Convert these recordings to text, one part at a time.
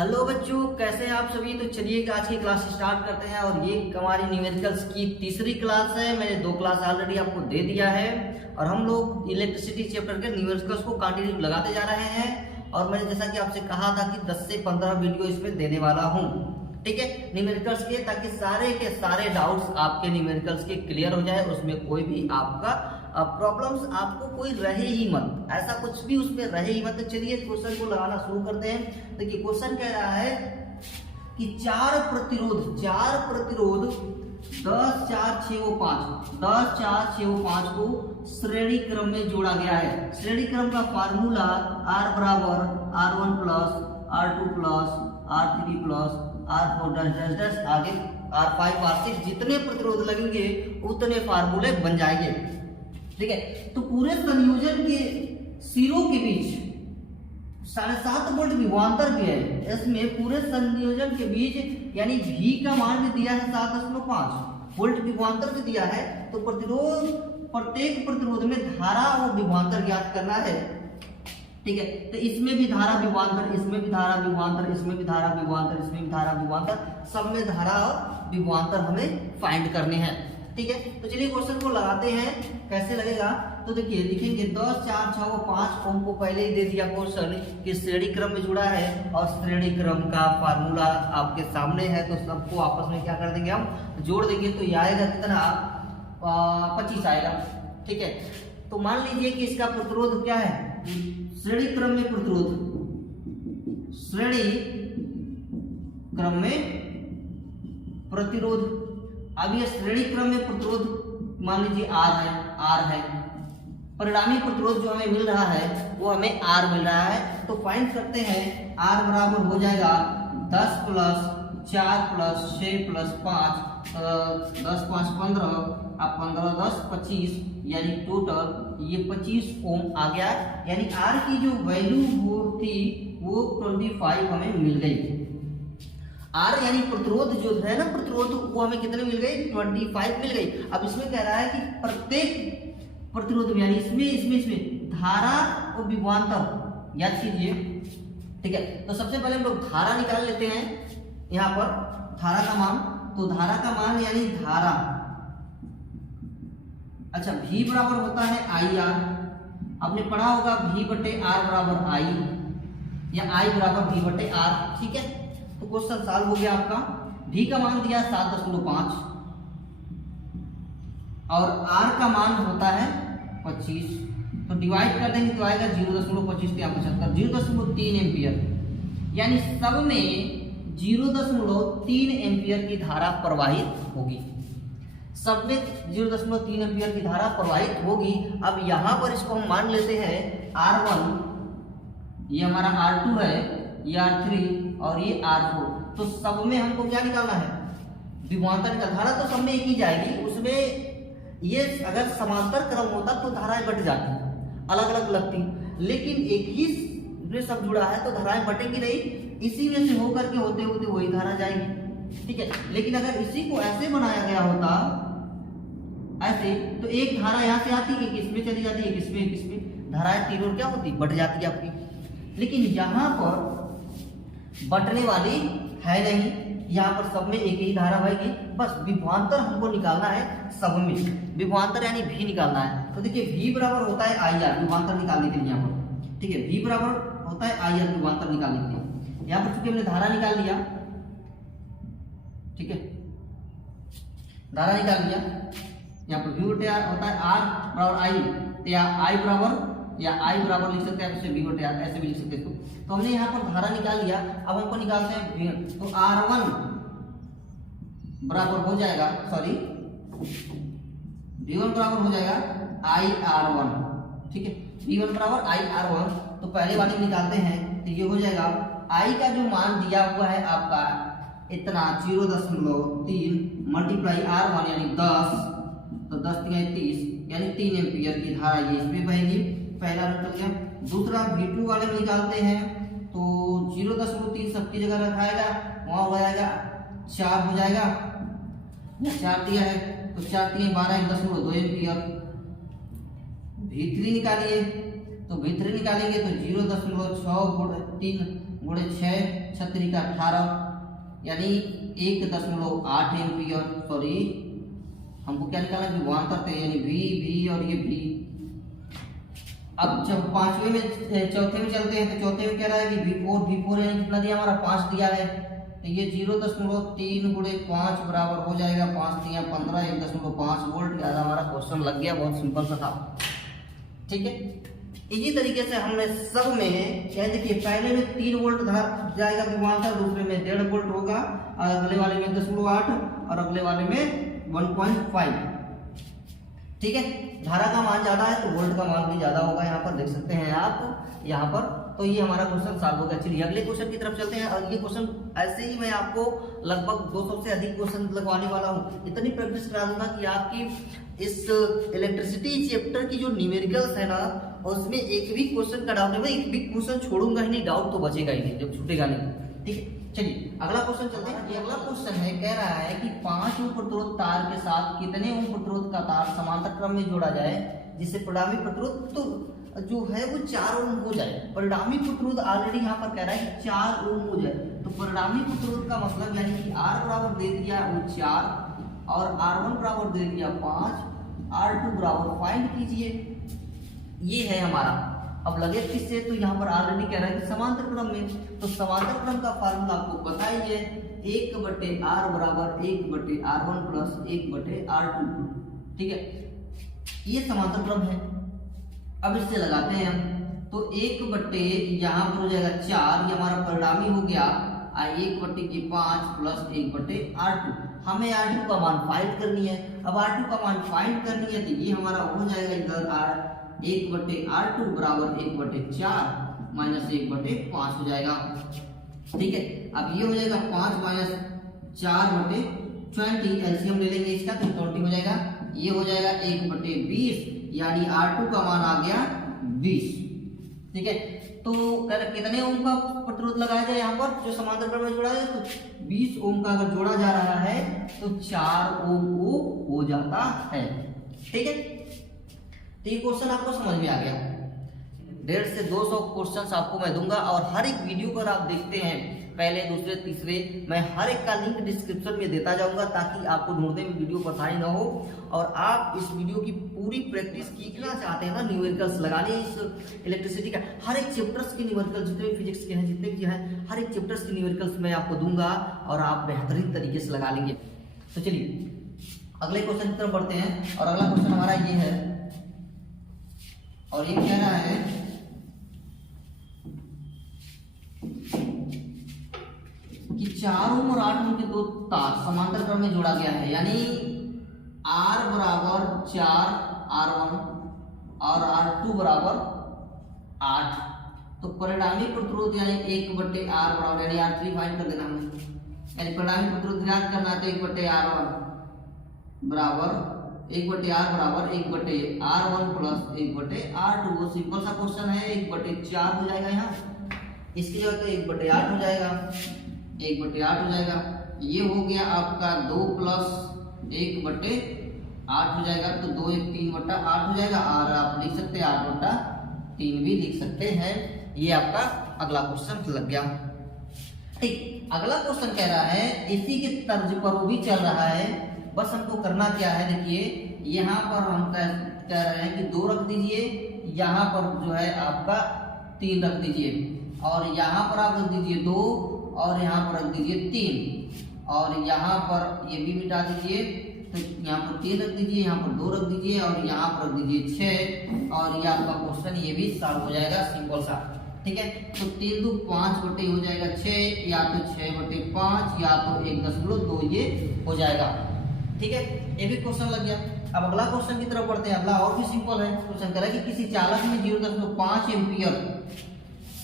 Hello बच्चों, कैसे हैं आप सभी। तो चलिए आज की क्लास स्टार्ट करते हैं। और ये हमारी न्यूमेरिकल्स की तीसरी क्लास है। मैंने 2 क्लास ऑलरेडी आपको दे दिया है और हम लोग इलेक्ट्रिसिटी चैप्टर के न्यूमेरिकल्स को कंटिन्यू लगाते जा रहे हैं। और मैंने जैसा कि आपसे कहा था कि 10 से 15 वीडियो इसमें देने वाला हूँ, ठीक है, न्यूमेरिकल्स के, ताकि सारे के सारे डाउट्स आपके न्यूमेरिकल्स के क्लियर हो जाए। उसमें कोई भी आपका प्रॉब्लम्स आपको कोई रहे ही मत, ऐसा कुछ भी उसमें रहे ही मत। तो चलिए क्वेश्चन को लगाना शुरू करते हैं। देखिए क्वेश्चन कह रहा है कि चार प्रतिरोध 10 4 6 वो 5 10 4 6 वो 5 को श्रेणी क्रम में जोड़ा गया है। श्रेणी क्रम का फार्मूला R बराबर R1 plus R2 plus R3 plus R4 dash आगे R5 R6 जितने प्रतिरोध लगेंगे उतने फार्मूले बन जाएंगे, ठीक है। तो पूरे संयोजन के सिरों के बीच 7.5 वोल्ट विभवांतर भी है। इसमें पूरे संयोजन के बीच यानी V का मान भी दिया है 7.5 वोल्ट विभवांतर से दिया है। तो प्रत्येक प्रतिरोध में धारा और विभवांतर ज्ञात करना है, ठीक है। तो इसमें भी धारा विभवांतर, इसमें भी धारा विभवांतर, इसमें भी धारा विभवांतर, इसमें भी धारा विभवांतर, सब में धारा और विभवांतर हमें फाइंड करने हैं, ठीक है। तो चलिए क्वेश्चन को लगाते हैं, कैसे लगेगा। तो देखिए लिखेंगे 10 4 6 5 ओम को पहले ही दे दिया क्वेश्चन कि श्रेणी क्रम में जुड़ा है और श्रेणी क्रम का फार्मूला आपके सामने है। तो सबको आपस में क्या कर देंगे, हम जोड़ देंगे। तो ये आएगा कितना, 25 आएगा, ठीक है। तो मान लीजिए कि इसका प्रतिरोध क्या है, श्रेणी क्रम में प्रतिरोध, श्रेणी क्रम में प्रतिरोध। अब ये श्रेणी क्रम में प्रतिरोध मान लीजिए R है। परिणामी प्रतिरोध जो हमें मिल रहा है वो हमें R मिल रहा है। तो फाइंड करते हैं। R बराबर हो जाएगा 10 प्लस 4 प्लस 6 प्लस 5, 10 5 15, अब 15 10 25, यानी टोटल ये 25 ओम आ गया। यानी R की जो वैल्यू वो थी वो 25 हमें मिल गई। R यानी प्रतिरोध जो है ना, प्रतिरोध वो हमें कितने मिल गई, 25 मिल गई। अब इसमें कह रहा है कि प्रत्येक प्रतिरोध में यानी इसमें धारा और विभवांतर याद कीजिए, ठीक है। तो सबसे पहले हम लोग धारा निकाल लेते हैं। यहाँ पर धारा का मान, तो धारा का मान यानी धारा, अच्छा V बराबर होता है IR। आपने पढ़ा होगा V बटे R बराबर I या I बराबर V बटे R, ठीक है। तो क्वेश्चन सॉल्व हो गया आपका। V का मान दिया 7.5 और R का मान होता है 25। तो डिवाइड कर देंगे तो आएगा 0.25 या 75, 0.3 एम्पियर। यानी सब में 0.3 एम्पियर की धारा प्रवाहित होगी, सब में 0.3 एम्पियर की धारा प्रवाहित होगी। अब यहाँ पर इसको हम मान लेते हैं R1, ये हमारा R2 है, ये R3 और ये R4। तो सब में हमको क्या निकालना है, विभवांतर का। धारा तो सब में एक ही जाएगी, उसमें ये अगर समांतर क्रम होता तो धाराएं बट जाती, अलग अलग लगती। लेकिन एक ही में सब जुड़ा है तो धाराएं बटेंगी नहीं, इसी में से होकर के होते होते वही धारा जाएगी, ठीक है। लेकिन अगर इसी को ऐसे बनाया गया होता, ऐसे, तो एक धारा यहाँ से आती, एक इसमें चली जाती, एक इसमें, एक इसमें, धाराएं तीनों क्या होती, बट जाती है आपकी। लेकिन यहाँ पर बटने वाली है नहीं, यहाँ पर सब में एक ही धारा बहेगी। बस विभवांतर हमको निकालना है, सब में विभवांतर यानी V निकालना है। तो देखिए V बराबर होता है IR, विभवांतर निकालने के लिए यहाँ पर, ठीक है। V बराबर होता है IR, विभवांतर निकालने के लिए। यहाँ पर चूंकि हमने धारा निकाल लिया, ठीक है, धारा निकाल लिया। यहाँ पर V होता है R बराबर I, या I बराबर, या I बराबर लिख सकते हैं, ऐसे V बटे R ऐसे भी लिख सकते हैं। तो हमने यहाँ पर धारा निकाल लिया। अब हमको निकालते हैं V। तो R1 बराबर हो जाएगा, सॉरी V1 बराबर हो जाएगा IR1, ठीक है। V1 बराबर IR1। तो पहले वाले निकालते हैं तो ये हो जाएगा I का जो मान दिया हुआ है आपका इतना 0.3 मल्टीप्लाई R1 यानी 10, तो 10 3 30 यानी 3 एम्पियर की धारा ये इसमें बहेगी। पहला निकल गया। दूसरा V2 वाले में निकालते हैं तो 0.3 सबकी जगह रखाएगा, वहां हो जाएगा 4 हो जाएगा, 4 दिया है तो 4 3 12 1.2 एम्पियर। V3 निकालिए, तो V3 निकालेंगे तो 0.6 3 गुणे 6 36 का 18 यानी 1.8 एम्पियर। सॉरी, हमको क्या निकालना है, विभवांतर थे यानी V और ये V। अब जब चौथे में चलते हैं तो चौथे में कह रहा है कि V4 यानी कितना दिया हमारा 5 दिया है, तो ये 0.3 गुणे 5 बराबर हो जाएगा 5 दिया 15, 1.5 वोल्ट। यार हमारा क्वेश्चन लग गया, बहुत सिंपल सा था। ठीक है, इसी तरीके से हमने सब में क्या देखिए, पहले में 3 वोल्ट धार जाएगा विभवांतर, दूसरे में 1.5 वोल्ट होगा, और अगले वाले में 0.8 और अगले वाले में 1.5। ठीक है, धारा का मान ज्यादा है तो वोल्ट का मान भी ज्यादा होगा, यहाँ पर देख सकते हैं आप यहाँ पर। तो ये हमारा क्वेश्चन सॉल्व हो गया। चलिए अगले क्वेश्चन की तरफ चलते हैं। और ये क्वेश्चन ऐसे ही मैं आपको लगभग 200 से अधिक क्वेश्चन लगवाने वाला हूँ। इतनी प्रैक्टिस करा दूंगा कि आपकी इस इलेक्ट्रिसिटी चैप्टर की जो न्यूमेरिकल्स है ना, उसमें एक भी क्वेश्चन का डाउट नहीं, एक भी क्वेश्चन छोड़ूंगा ही नहीं, डाउट तो बचेगा ही नहीं, जब छूटेगा नहीं। ठीक है, चलिए अगला क्वेश्चन चलते हैं। ये अगला क्वेश्चन है, कह रहा है कि 5 ओम प्रतिरोध तार के साथ कितने ओम प्रतिरोध का तार समांतर क्रम में जोड़ा जाए जिससे परिणामी प्रतिरोध तो जो है वो 4 ओम हो जाए। परिणामी प्रतिरोध ऑलरेडी यहाँ पर कह रहा है कि 4 ओम हो जाए, तो परिणामी प्रतिरोध का मतलब यानी कि R बराबर दे दिया वो 4 और R1 बराबर दे दिया 5, R2 बराबर फाइंड कीजिए। ये है हमारा। अब लगे किससे, तो यहाँ पर ऑलरेडी कह रहा है कि समांतर क्रम में, तो समांतर क्रम का फार्मूला आपको पता ही है, 1/R बराबर 1/R1 प्लस 1/R2। ठीक है, ये समांतर क्रम है। अब इससे लगाते हैं हम, तो 1 यहाँ पर हो जाएगा 4, ये हमारा परिणामी हो गया, 1/5 प्लस 1/R2। हमें R2 का मान फाइंड करनी है। अब R2 का मान फाइंड करनी है तो ये हमारा हो जाएगा इधर 1/R2 बराबर 1/4 माइनस 1/5 हो जाएगा। ठीक है, अब ये हो जाएगा 5 माइनस 4/20, एलसीएम ले लेंगे इसका तो 20 हो जाएगा। ये हो जाएगा 1/20 यानी R2 का मान आ गया 20। ठीक है, तो कितने ओम का प्रतिरोध लगाया जाए यहाँ पर जो समांतर क्रम में जोड़ा है, तो 20 ओम का अगर जोड़ा जा रहा है तो 4 ओम वो हो जाता है। ठीक है, तो ये क्वेश्चन आपको समझ में आ गया। 150 से 200 क्वेश्चंस आपको मैं दूंगा, और हर एक वीडियो को आप देखते हैं पहले, दूसरे, तीसरे, मैं हर एक का लिंक डिस्क्रिप्शन में देता जाऊंगा ताकि आपको ढूंढने में वीडियो परेशानी ना हो। और आप इस वीडियो की पूरी प्रैक्टिस सीखना चाहते हैं ना, न्यूमेरिकल्स लगाने इस इलेक्ट्रिसिटी का, हर एक चैप्टर्स की न्यूमेरिकल्स जितने भी फिजिक्स के हैं, जितने भी हैं, हर एक चैप्टर्स की न्यूमेरिकल्स मैं आपको दूंगा और आप बेहतरीन तरीके से लगा लेंगे। तो चलिए अगले क्वेश्चन की तरफ बढ़ते हैं। और अगला क्वेश्चन हमारा ये है, और ये कह रहा है कि 4 ओम और 8 ओम के दो तार समांतर क्रम में जोड़ा गया है, यानी R बराबर 4 R1 और R2 बराबर 8। तो परिणामी प्रतिरोध यानी 1/R बराबर, यानी R3 फाइंड कर देना हमें, यानी परिणामी प्रतिरोध ज्ञात करना है तो 1/R1 बराबर 1/R बराबर 1/R1 प्लस 1/R2। वो सिंपल सा क्वेश्चन है, 1/4 हो जाएगा यहाँ, इसकी जगह तो 1/8 हो जाएगा, 1/8 हो जाएगा। ये हो गया आपका 2 प्लस 1/8 हो जाएगा, तो 2 1 3/8 हो जाएगा, और आप लिख सकते हैं 8/3 भी लिख सकते हैं। ये आपका अगला क्वेश्चन लग गया। ठीक, अगला क्वेश्चन कह रहा है इसी के तर्ज पर वो भी चल रहा है, बस हमको करना क्या है, देखिए यहाँ पर हम कह रहे हैं कि 2 रख दीजिए, यहाँ पर जो है आपका 3 रख दीजिए, और यहाँ पर आप रख दीजिए 2, और यहाँ पर रख दीजिए 3, और यहाँ पर ये भी मिटा दीजिए, तो यहाँ पर 3 रख दीजिए, यहाँ पर 2 रख दीजिए, और यहाँ पर रख दीजिए 6, और ये आपका क्वेश्चन ये भी सॉल्व हो जाएगा, सिंपल सा। ठीक है, तो 3 2 5 बटे हो जाएगा 6, या तो 6/5 या तो 1.2 ये हो जाएगा। ठीक है, ये भी क्वेश्चन लग गया। अब अगला क्वेश्चन की तरफ बढ़ते हैं। अगला और भी सिंपल है। क्वेश्चन कह रहा है कि किसी चालक में 0.5 एम्पियर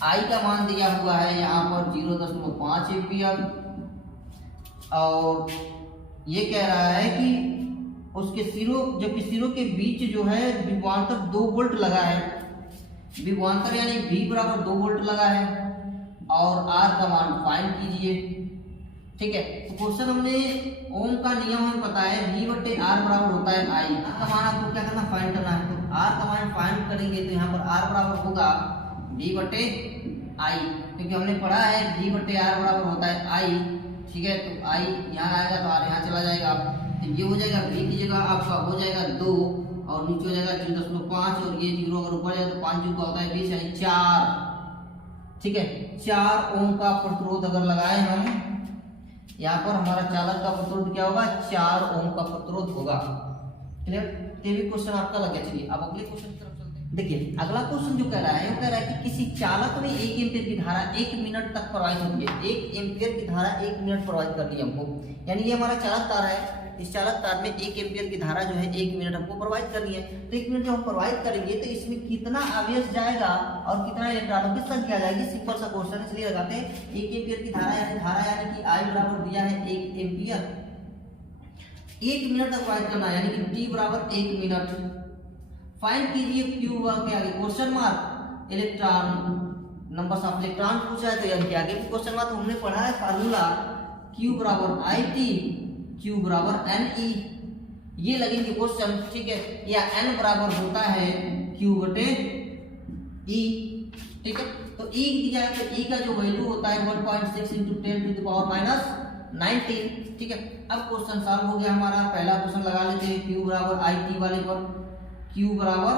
आई का मान दिया हुआ है, यहाँ पर 0.5 एम्पियर, और ये कह रहा है कि उसके सिरों, जबकि सिरों के बीच जो है विभवांतर 2 वोल्ट लगा है, विभवांतर यानी V बराबर 2 वोल्ट लगा है, और R का मान फाइंड कीजिए। ठीक है, तो क्वेश्चन हमने ओम का नियम हमें पता है, V/R बराबर होता है I का मान आपको क्या करना, फाइंड करना है। तो R का मान फाइंड करेंगे तो यहाँ पर R बराबर होगा V/I आई, क्योंकि हमने पढ़ा है V बटे R बराबर होता है आई, ठीक है। तो आई यहाँ आएगा तो R यहाँ चला जाएगा, तो ये हो जाएगा V की जगह आपका हो जाएगा 2 और नीचे हो जाएगा 0.5 और ये 0 अगर ऊपर जाए तो 5 का होता है 20 यानी 4, ठीक है। 4 ओम का प्रतिरोध अगर लगाए हम यहाँ पर, हमारा चालक का प्रतिरोध क्या होगा, 4 ओम का प्रतिरोध होगा, क्लियर। ये भी क्वेश्चन आपका लग गया। चलिए अब अगले क्वेश्चन की तरफ चलते हैं। देखिए अगला क्वेश्चन जो कह रहा है वो कह रहा है कि किसी चालक में 1 एम्पीयर की धारा 1 मिनट तक प्रवाहित होती है। 1 एम्पीयर की धारा 1 मिनट प्रवाहित करती है हमको, यानी ये हमारा चालक तार है, इस चालक तार में 1 एम्पीयर की धारा जो है 1 मिनट हमको प्रवाहित करनी है। तो 1 मिनट जब हम प्रवाहित करेंगे तो इसमें कितना आवेश जाएगा और कितना इलेक्ट्रॉनों की संख्या जाएगी, सिंपल सा क्वेश्चन इसलिए लगाते हैं। 1 एम्पीयर की धारा यानी कि I बराबर दिया है 1 एम्पीयर, 1 मिनट तक प्रवाहित करना है, यानी कि T बराबर 1 मिनट। फाइंड कीजिए Q के आगे question mark electron, numbers of electron पूछा है तो यानी कि आगे भी क्वेश्चन मार्क। हमने पढ़ा है फार्मूला Q बराबर IT, Q बराबर NE, ये लगेंगे क्वेश्चन, ठीक है। या N बराबर होता है Q बटे E, ठीक है। तो E की जाए तो E का जो वैल्यू होता है 1.6 × 10⁻19, ठीक है। अब क्वेश्चन सॉल्व हो गया हमारा। पहला क्वेश्चन लगा लेते हैं Q बराबर IT वाले पर, Q बराबर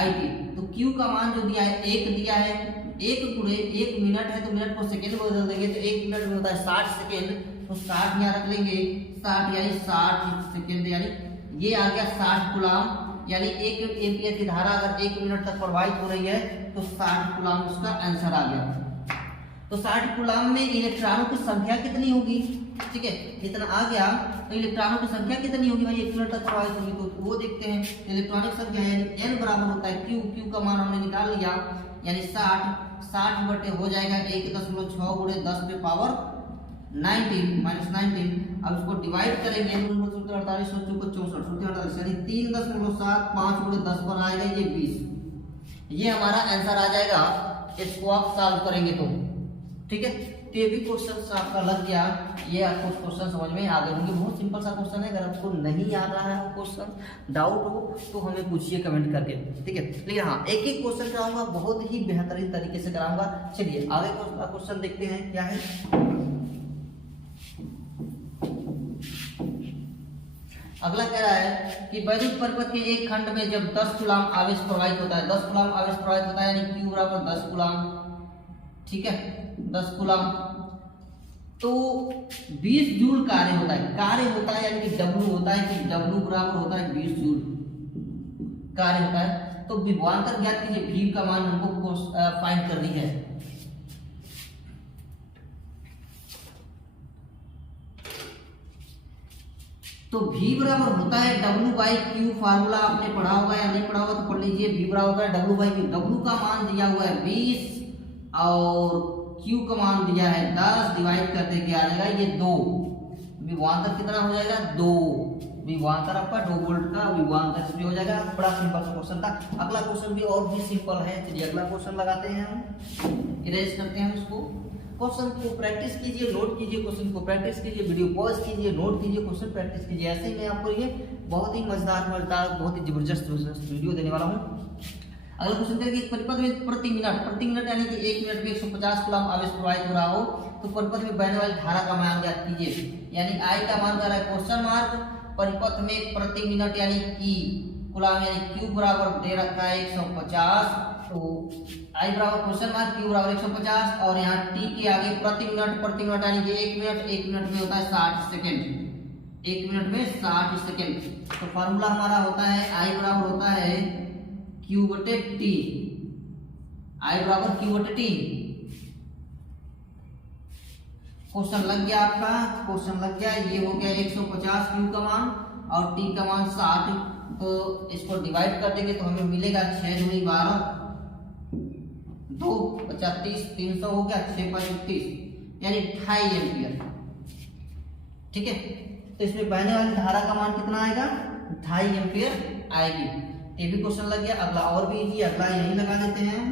IT, तो Q का मान जो दिया है 1 दिया है, 1 गुणे 1 मिनट है तो मिनट को सेकेंड में बदल देंगे, तो 1 मिनट में होता है 60 सेकेंड, तो 60 यहाँ रख लेंगे, 60 यानी 60 सेकेंड, यानी ये आ गया 60 कूलाम, यानी 1 एम्पीयर की धारा अगर 1 मिनट तक प्रवाहित हो रही है तो 60 कूलाम उसका आंसर आ गया। तो 60 कूलाम में इलेक्ट्रॉनों की संख्या कितनी होगी, ठीक है, इतना आ गया। तो इलेक्ट्रॉनों की संख्या कितनी होगी भाई, 1 मिनट तक प्रवाहित होगी, तो वो देखते हैं। इलेक्ट्रॉनिक संख्या यानी N बराबर होता है Q का मान हमने निकाल लिया, यानी 60 बटे हो जाएगा 1.6 गुणे 10 पे पावर 19 अब इसको डिवाइड करेंगे 48 64 यानी 3.75 गुणे 10 पर आएगा ये 20, ये हमारा आंसर आ जाएगा। इसको आप सॉल्व करेंगे तो, ठीक है। तो ये भी क्वेश्चन आपका लग गया, ये आपको क्वेश्चन समझ में आ गए होंगे। बहुत सिंपल सा क्वेश्चन है, अगर आपको नहीं याद आ रहा है क्वेश्चन, डाउट हो तो हमें पूछिए कमेंट करके, ठीक है। लेकिन हाँ एक एक क्वेश्चन कराऊंगा, बहुत ही बेहतरीन तरीके से कराऊंगा। चलिए आगे क्वेश्चन देखते हैं क्या है। अगला कह रहा है कि वैद्युत परिपथ के एक खंड में जब 10 कूलाम आवेश प्रवाहित होता है, 10 कूलाम आवेश प्रवाहित होता है, यानी Q बराबर 10 कूलाम, ठीक है, 10 कूलाम, तो 20 जूल कार्य होता है, यानी कि W होता है कि W बराबर होता है 20 जूल कार्य होता है। तो विभवांतर ज्ञात कीजिए, V का मान हमको फाइंड करनी है। तो V बराबर होता है W/Q, फार्मूला आपने पढ़ा होगा या नहीं पढ़ा होगा तो पढ़ लीजिए। V बराबर होता है W/Q, W का मान दिया हुआ है 20 और Q का मान दिया है 10, डिवाइड करते क्या आ जाएगा ये 2, विभवांतर कितना हो जाएगा 2, विभवांतर आपका 2 वोल्ट का विभवांतर इसमें हो जाएगा। बड़ा सिंपल सा क्वेश्चन था। अगला क्वेश्चन भी और भी सिंपल है, चलिए अगला क्वेश्चन लगाते हैं हम, इरेज करते हैं इसको। क्वेश्चन को प्रैक्टिस कीजिए, नोट कीजिए, क्वेश्चन को प्रैक्टिस कीजिए, वीडियो पॉज कीजिए, नोट कीजिए, क्वेश्चन प्रैक्टिस कीजिए। ऐसे ही मैं आपको ये बहुत ही मजेदार बहुत ही जबरदस्त वीडियो देने वाला हूँ। अगला क्वेश्चन करेंगे, परिपथ में प्रति मिनट यानी कि 1 मिनट में 150 कूलाम आवेश प्रवाहित हो रहा हो तो परिपथ में बहने वाली धारा का मान ज्ञात कीजिए। यानी I का मान कर रहा है क्वेश्चन मार्क, परिपथ में प्रति मिनट यानी कि कूलाम यानी Q बराबर दे रखा है 150, तो I बराबर क्वेश्चन मार्क Q बराबर 150 और यहाँ T के आगे प्रति मिनट यानी कि 1 मिनट में होता है 60 सेकेंड, 1 मिनट में 60 सेकेंड। तो फार्मूला हमारा होता है I बराबर होता है Q बटे T, I बराबर Q बटे T। क्वेश्चन लग गया आपका, क्वेश्चन लग गया, ये हो गया 150 Q का मान और T का मान 60, तो इसको डिवाइड कर देंगे तो हमें मिलेगा 6 दूनी 12, 2 35 300 हो गया, 6 5 30 यानी 2.5 एम्पियर, ठीक है। तो इसमें बहने वाली धारा का मान कितना आएगा 2.5 एम्पियर आएगी। ये भी क्वेश्चन लग गया। अगला और भी इजी, अगला यही लगा देते हैं।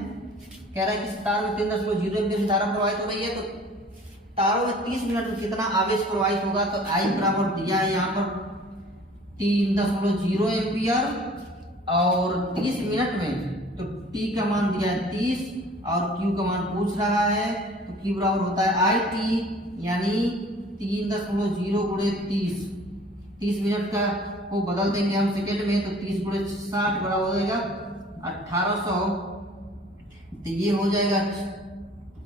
कह रहा है कि तार में 3.0 एम्पियर धारा प्रवाहित हो रही है, तो तारों में 30 मिनट में कितना आवेश प्रवाहित होगा, तो I बराबर दिया है यहाँ पर 3.0 एम्पियर और 30 मिनट में तो T का मान दिया है 30 और Q का मान पूछ रहा है, तो Q बराबर होता है IT यानी 3.0 गुणे 30 मिनट का को बदल देंगे हम सेकेंड में, तो 30 गुणे 60 बराबर हो जाएगा 1800, तो ये हो जाएगा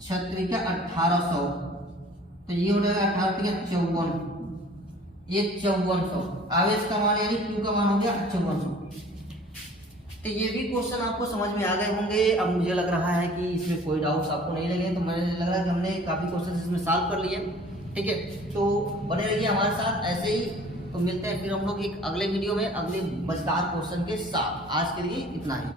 36 का 1800, तो ये हो जाएगा 18 का 54, ये 5400। आवेश का मान यानी Q का मान हो गया 5400। तो ये भी क्वेश्चन आपको समझ में आ गए होंगे। अब मुझे लग रहा है कि इसमें कोई डाउट्स आपको नहीं लगे, तो मुझे लग रहा है कि हमने काफ़ी क्वेश्चन इसमें सॉल्व कर लिए। ठीक है, तो बने रहिए हमारे साथ ऐसे ही। तो मिलते हैं फिर हम लोग एक अगले वीडियो में अगले मजेदार क्वेश्चन के साथ। आज के लिए इतना ही।